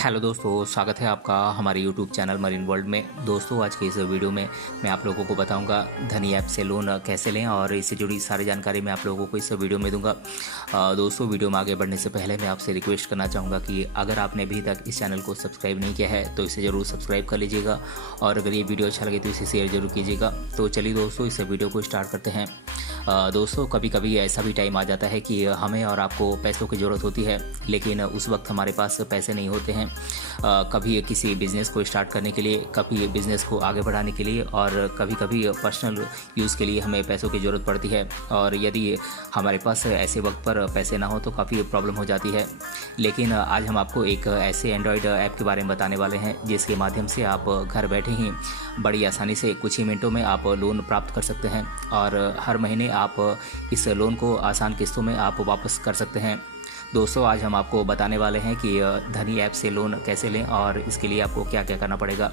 Hello दोस्तों, स्वागत है आपका हमारे यूट्यूब चैनल मरीन वर्ल्ड में। दोस्तों, आज के इस वीडियो में मैं आप लोगों को बताऊंगा धनी ऐप से लोन कैसे लें और इससे जुड़ी सारी जानकारी मैं आप लोगों को इस वीडियो में दूंगा। दोस्तों, वीडियो में आगे बढ़ने से पहले मैं आपसे रिक्वेस्ट करना चाहूँगा कि अगर आपने अभी तक इस चैनल को सब्सक्राइब नहीं किया है तो इसे ज़रूर सब्सक्राइब कर लीजिएगा और अगर ये वीडियो अच्छा लगे तो इसे शेयर जरूर कीजिएगा। तो चलिए दोस्तों, इस वीडियो को स्टार्ट करते हैं। दोस्तों, कभी कभी ऐसा भी टाइम आ जाता है कि हमें और आपको पैसों की ज़रूरत होती है, लेकिन उस वक्त हमारे पास पैसे नहीं होते हैं। कभी किसी बिज़नेस को स्टार्ट करने के लिए, कभी बिज़नेस को आगे बढ़ाने के लिए और कभी कभी पर्सनल यूज़ के लिए हमें पैसों की ज़रूरत पड़ती है। और यदि हमारे पास ऐसे वक्त पर पैसे ना हो तो काफ़ी प्रॉब्लम हो जाती है। लेकिन आज हम आपको एक ऐसे एंड्रॉयड ऐप के बारे में बताने वाले हैं जिसके माध्यम से आप घर बैठे ही बड़ी आसानी से कुछ ही मिनटों में आप लोन प्राप्त कर सकते हैं और हर महीने आप इस लोन को आसान किस्तों में आप वापस कर सकते हैं। दोस्तों, आज हम आपको बताने वाले हैं कि धनी ऐप से लोन कैसे लें और इसके लिए आपको क्या क्या करना पड़ेगा।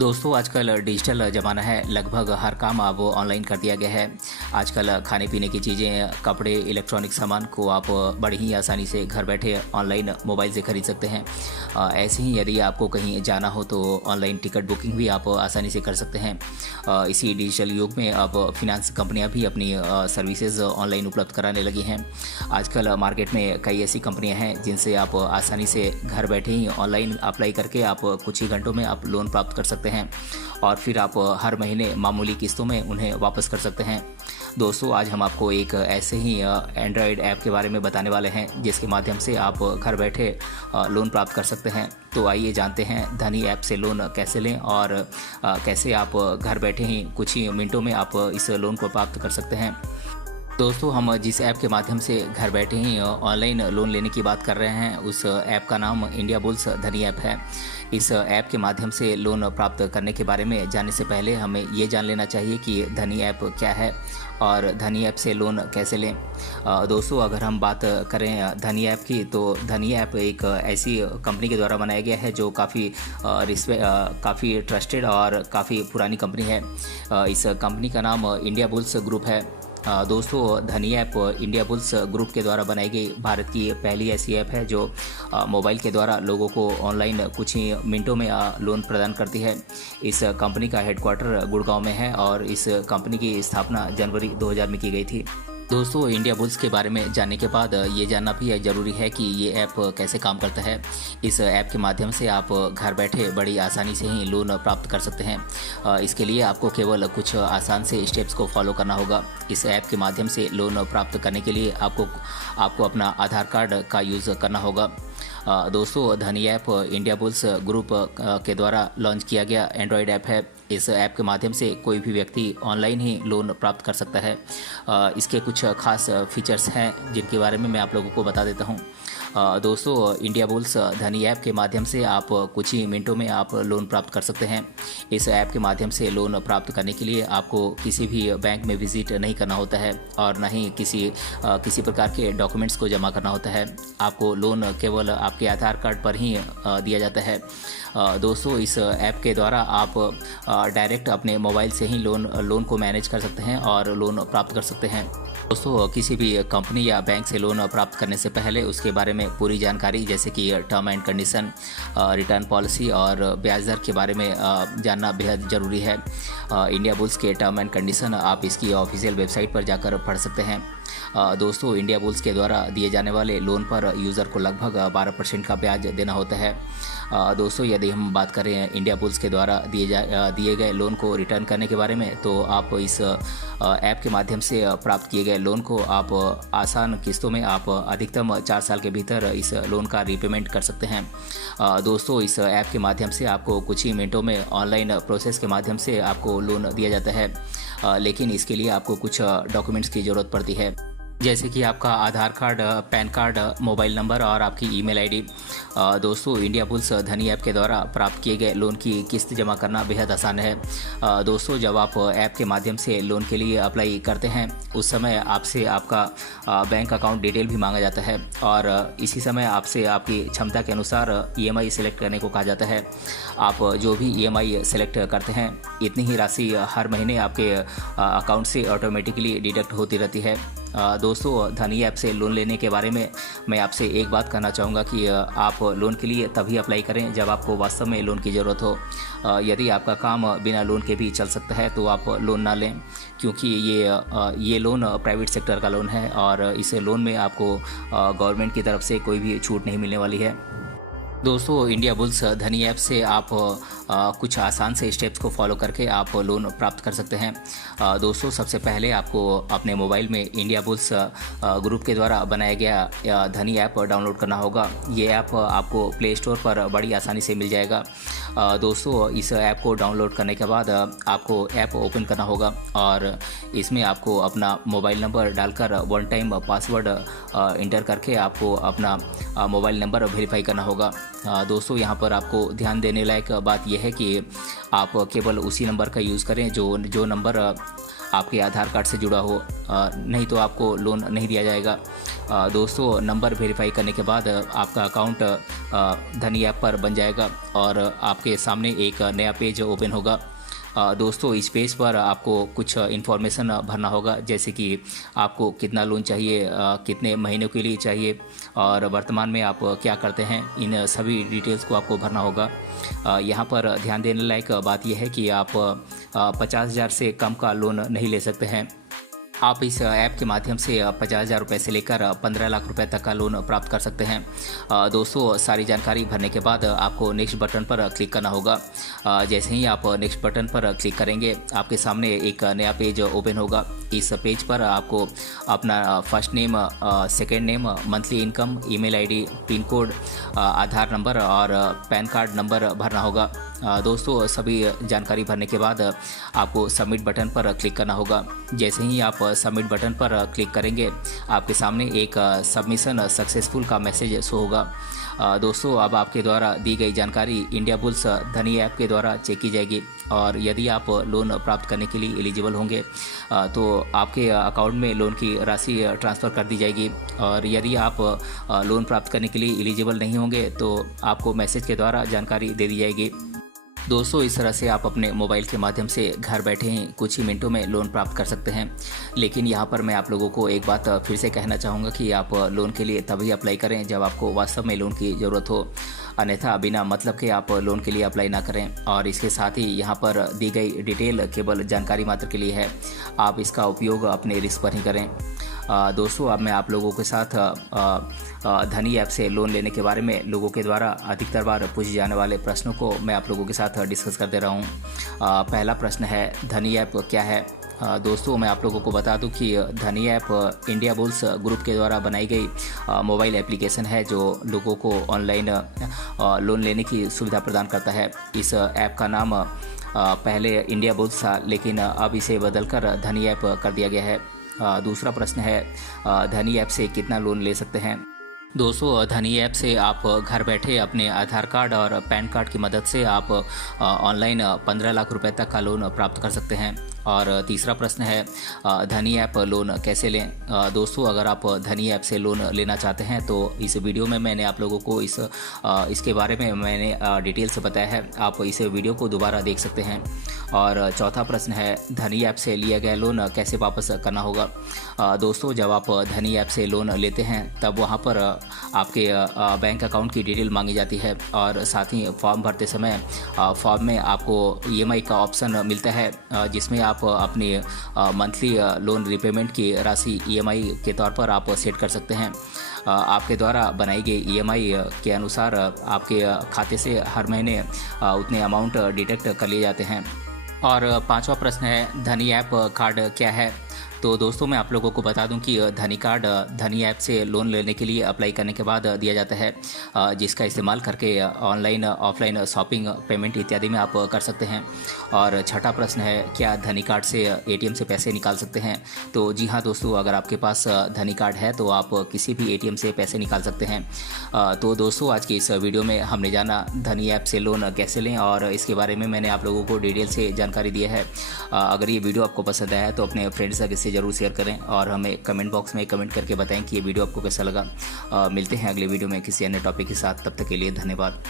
दोस्तों, आजकल डिजिटल ज़माना है, लगभग हर काम अब ऑनलाइन कर दिया गया है। आजकल खाने पीने की चीज़ें, कपड़े, इलेक्ट्रॉनिक सामान को आप बड़ी ही आसानी से घर बैठे ऑनलाइन मोबाइल से खरीद सकते हैं। ऐसे ही यदि आपको कहीं जाना हो तो ऑनलाइन टिकट बुकिंग भी आप आसानी से कर सकते हैं। इसी डिजिटल युग में अब फिनांस कंपनियां भी अपनी सर्विसेज ऑनलाइन उपलब्ध कराने लगी हैं। आजकल मार्केट में कई ऐसी कंपनियां हैं जिनसे आप आसानी से घर बैठे ही ऑनलाइन अप्लाई करके आप कुछ ही घंटों में आप लोन प्राप्त कर सकते हैं और फिर आप हर महीने मामूली किस्तों में उन्हें वापस कर सकते हैं। दोस्तों, आज हम आपको एक ऐसे ही एंड्रॉयड ऐप के बारे में बताने वाले हैं जिसके माध्यम से आप घर बैठे लोन प्राप्त कर सकते हैं। तो आइए जानते हैं धनी ऐप से लोन कैसे लें और कैसे आप घर बैठे ही कुछ ही मिनटों में आप इस लोन को प्राप्त कर सकते हैं। दोस्तों, हम जिस ऐप के माध्यम से घर बैठे ही ऑनलाइन लोन लेने की बात कर रहे हैं उस ऐप का नाम इंडिया बुल्स धनी ऐप है। इस ऐप के माध्यम से लोन प्राप्त करने के बारे में जानने से पहले हमें ये जान लेना चाहिए कि धनी ऐप क्या है और धनी ऐप से लोन कैसे लें। दोस्तों, अगर हम बात करें धनी ऐप की तो धनी ऐप एक ऐसी कंपनी के द्वारा बनाया गया है जो काफ़ी ट्रस्टेड और काफ़ी पुरानी कंपनी है। इस कंपनी का नाम इंडिया बुल्स ग्रुप है। दोस्तों, धनी ऐप इंडिया बुल्स ग्रुप के द्वारा बनाई गई भारत की पहली ऐसी ऐप है जो मोबाइल के द्वारा लोगों को ऑनलाइन कुछ ही मिनटों में लोन प्रदान करती है। इस कंपनी का हेडक्वार्टर गुड़गांव में है और इस कंपनी की स्थापना जनवरी 2000 में की गई थी। दोस्तों, इंडिया बुल्स के बारे में जानने के बाद ये जानना भी ज़रूरी है कि ये ऐप कैसे काम करता है। इस ऐप के माध्यम से आप घर बैठे बड़ी आसानी से ही लोन प्राप्त कर सकते हैं। इसके लिए आपको केवल कुछ आसान से स्टेप्स को फॉलो करना होगा। इस ऐप के माध्यम से लोन प्राप्त करने के लिए आपको अपना आधार कार्ड का यूज़ करना होगा। दोस्तों, धनी ऐप इंडिया बुल्स ग्रुप के द्वारा लॉन्च किया गया एंड्रॉयड ऐप है। इस ऐप के माध्यम से कोई भी व्यक्ति ऑनलाइन ही लोन प्राप्त कर सकता है। इसके कुछ खास फीचर्स हैं जिनके बारे में मैं आप लोगों को बता देता हूं। दोस्तों, इंडिया बुल्स धनी ऐप के माध्यम से आप कुछ ही मिनटों में आप लोन प्राप्त कर सकते हैं। इस ऐप के माध्यम से लोन प्राप्त करने के लिए आपको किसी भी बैंक में विजिट नहीं करना होता है और न ही किसी प्रकार के डॉक्यूमेंट्स को जमा करना होता है। आपको लोन केवल आपके आधार कार्ड पर ही दिया जाता है। दोस्तों, इस ऐप के द्वारा आप डायरेक्ट अपने मोबाइल से ही लोन को मैनेज कर सकते हैं और लोन प्राप्त कर सकते हैं। दोस्तों, किसी भी कंपनी या बैंक से लोन प्राप्त करने से पहले उसके बारे में पूरी जानकारी जैसे कि term and condition, return policy और ब्याज दर के बारे में जानना बेहद ज़रूरी है। इंडिया बुल्स के टर्म एंड कंडीशन आप इसकी ऑफिशियल वेबसाइट पर जाकर पढ़ सकते हैं। दोस्तों, इंडिया बुल्स के द्वारा दिए जाने वाले लोन पर यूज़र को लगभग 12% का ब्याज देना होता है। दोस्तों, यदि हम बात करें इंडिया बुल्स के द्वारा दिए गए लोन को रिटर्न करने के बारे में तो आप इस ऐप के माध्यम से प्राप्त किए गए लोन को आप आसान किस्तों में आप अधिकतम 4 साल के भीतर इस लोन का रीपेमेंट कर सकते हैं। दोस्तों, इस ऐप के माध्यम से आपको कुछ ही मिनटों में ऑनलाइन प्रोसेस के माध्यम से आपको लोन दिया जाता है, लेकिन इसके लिए आपको कुछ डॉक्यूमेंट्स की ज़रूरत पड़ती है जैसे कि आपका Aadhaar card, PAN card, mobile number और आपकी ईमेल आईडी। दोस्तों, इंडिया बुल्स धनी ऐप के द्वारा प्राप्त किए गए लोन की किस्त जमा करना बेहद आसान है। दोस्तों, जब आप ऐप के माध्यम से लोन के लिए अप्लाई करते हैं उस समय आपसे आपका बैंक अकाउंट डिटेल भी मांगा जाता है और इसी समय आपसे आपकी क्षमता के अनुसार ईएमआई सेलेक्ट करने को कहा जाता है। आप जो भी ईएमआई सेलेक्ट करते हैं इतनी ही राशि हर महीने आपके अकाउंट से ऑटोमेटिकली डिडक्ट होती रहती है। दोस्तों, धनी ऐप से लोन लेने के बारे में मैं आपसे एक बात कहना चाहूँगा कि आप लोन के लिए तभी अप्लाई करें जब आपको वास्तव में लोन की ज़रूरत हो। यदि आपका काम बिना लोन के भी चल सकता है तो आप लोन ना लें, क्योंकि ये लोन प्राइवेट सेक्टर का लोन है और इस लोन में आपको गवर्नमेंट की तरफ से कोई भी छूट नहीं मिलने वाली है। दोस्तों, इंडिया बुल्स धनी ऐप से आप कुछ आसान से स्टेप्स को फॉलो करके आप लोन प्राप्त कर सकते हैं। दोस्तों, सबसे पहले आपको अपने मोबाइल में इंडिया बुल्स ग्रुप के द्वारा बनाया गया धनी ऐप डाउनलोड करना होगा। ये ऐप आपको प्ले स्टोर पर बड़ी आसानी से मिल जाएगा। दोस्तों, इस ऐप को डाउनलोड करने के बाद आपको ऐप ओपन करना होगा और इसमें आपको अपना मोबाइल नंबर डालकर वन टाइम पासवर्ड इंटर करके आपको अपना मोबाइल नंबर वेरीफाई करना होगा। दोस्तों, यहाँ पर आपको ध्यान देने लायक बात यह है कि आप केवल उसी नंबर का यूज़ करें जो नंबर आपके आधार कार्ड से जुड़ा हो, नहीं तो आपको लोन नहीं दिया जाएगा। दोस्तों, नंबर वेरीफाई करने के बाद आपका अकाउंट धनी ऐप पर बन जाएगा और आपके सामने एक नया पेज ओपन होगा। दोस्तों, इस पेज पर आपको कुछ इन्फॉर्मेशन भरना होगा, जैसे कि आपको कितना लोन चाहिए, कितने महीनों के लिए चाहिए और वर्तमान में आप क्या करते हैं। इन सभी डिटेल्स को आपको भरना होगा। यहाँ पर ध्यान देने लायक बात यह है कि आप 50,000 से कम का लोन नहीं ले सकते हैं। आप इस ऐप के माध्यम से 50,000 रुपये से लेकर 15 लाख रुपए तक का लोन प्राप्त कर सकते हैं। दोस्तों, सारी जानकारी भरने के बाद आपको नेक्स्ट बटन पर क्लिक करना होगा। जैसे ही आप नेक्स्ट बटन पर क्लिक करेंगे, आपके सामने एक नया पेज ओपन होगा। इस पेज पर आपको अपना first name, second name, monthly income, email ID, pin code, Aadhaar number और पैन कार्ड नंबर भरना होगा। दोस्तों, सभी जानकारी भरने के बाद आपको सबमिट बटन पर क्लिक करना होगा। जैसे ही आप सबमिट बटन पर क्लिक करेंगे, आपके सामने एक सबमिशन सक्सेसफुल का मैसेज शो होगा। दोस्तों, अब आपके द्वारा दी गई जानकारी इंडिया बुल्स धनी ऐप के द्वारा चेक की जाएगी और यदि आप लोन प्राप्त करने के लिए एलिजिबल होंगे तो आपके अकाउंट में लोन की राशि ट्रांसफ़र कर दी जाएगी और यदि आप लोन प्राप्त करने के लिए एलिजिबल नहीं होंगे तो आपको मैसेज के द्वारा जानकारी दे दी जाएगी। दोस्तों, इस तरह से आप अपने मोबाइल के माध्यम से घर बैठे ही कुछ ही मिनटों में लोन प्राप्त कर सकते हैं। लेकिन यहाँ पर मैं आप लोगों को एक बात फिर से कहना चाहूँगा कि आप लोन के लिए तभी अप्लाई करें जब आपको वास्तव में लोन की ज़रूरत हो, अन्यथा बिना मतलब के आप लोन के लिए अप्लाई ना करें। और इसके साथ ही यहाँ पर दी गई डिटेल केवल जानकारी मात्र के लिए है, आप इसका उपयोग अपने रिस्क पर ही करें। दोस्तों, अब मैं आप लोगों के साथ धनी ऐप से लोन लेने के बारे में लोगों के द्वारा अधिकतर बार पूछे जाने वाले प्रश्नों को मैं आप लोगों के साथ डिस्कस कर दे रहा हूँ। पहला प्रश्न है, धनी ऐप क्या है? दोस्तों, मैं आप लोगों को बता दूं कि धनी ऐप इंडिया बुल्स ग्रुप के द्वारा बनाई गई मोबाइल एप्लीकेशन है जो लोगों को ऑनलाइन लोन लेने की सुविधा प्रदान करता है। इस ऐप का नाम पहले इंडिया बुल्स था, लेकिन अब इसे बदलकर धनी ऐप कर दिया गया है। दूसरा प्रश्न है, धनी ऐप से कितना लोन ले सकते हैं? दोस्तों, धनी ऐप से आप घर बैठे अपने आधार कार्ड और पैन कार्ड की मदद से आप ऑनलाइन 15 लाख रुपए तक का लोन प्राप्त कर सकते हैं। और तीसरा प्रश्न है, धनी ऐप लोन कैसे लें? दोस्तों, अगर आप धनी ऐप से लोन लेना चाहते हैं तो इस वीडियो में मैंने आप लोगों को इसके बारे में मैंने डिटेल से बताया है, आप इस वीडियो को दोबारा देख सकते हैं। और चौथा प्रश्न है, धनी ऐप से लिया गया लोन कैसे वापस करना होगा? दोस्तों, जब आप धनी ऐप से लोन लेते हैं तब वहां पर आपके बैंक अकाउंट की डिटेल मांगी जाती है और साथ ही फॉर्म भरते समय फॉर्म में आपको EMI का ऑप्शन मिलता है, जिसमें आप अपनी मंथली लोन रिपेमेंट की राशि EMI के तौर पर आप सेट कर सकते हैं। आपके द्वारा बनाई गई EMI के अनुसार आपके खाते से हर महीने उतने अमाउंट डिडक्ट कर लिए जाते हैं। और पांचवा प्रश्न है, धनी ऐप कार्ड क्या है? तो दोस्तों, मैं आप लोगों को बता दूं कि धनी कार्ड धनी ऐप से लोन लेने के लिए अप्लाई करने के बाद दिया जाता है, जिसका इस्तेमाल करके ऑनलाइन ऑफलाइन शॉपिंग, पेमेंट इत्यादि में आप कर सकते हैं। और छठा प्रश्न है, क्या धनी कार्ड से ATM से पैसे निकाल सकते हैं? तो जी हाँ दोस्तों, अगर आपके पास धनी कार्ड है तो आप किसी भी ATM से पैसे निकाल सकते हैं। तो दोस्तों, आज की इस वीडियो में हमने जाना धनी ऐप से लोन कैसे लें और इसके बारे में मैंने आप लोगों को डिटेल से जानकारी दी है। अगर ये वीडियो आपको पसंद आया तो अपने फ्रेंड्स तक इसे ज़रूर शेयर करें और हमें कमेंट बॉक्स में कमेंट करके बताएं कि ये वीडियो आपको कैसा लगा। मिलते हैं अगले वीडियो में किसी अन्य टॉपिक के साथ, तब तक के लिए धन्यवाद।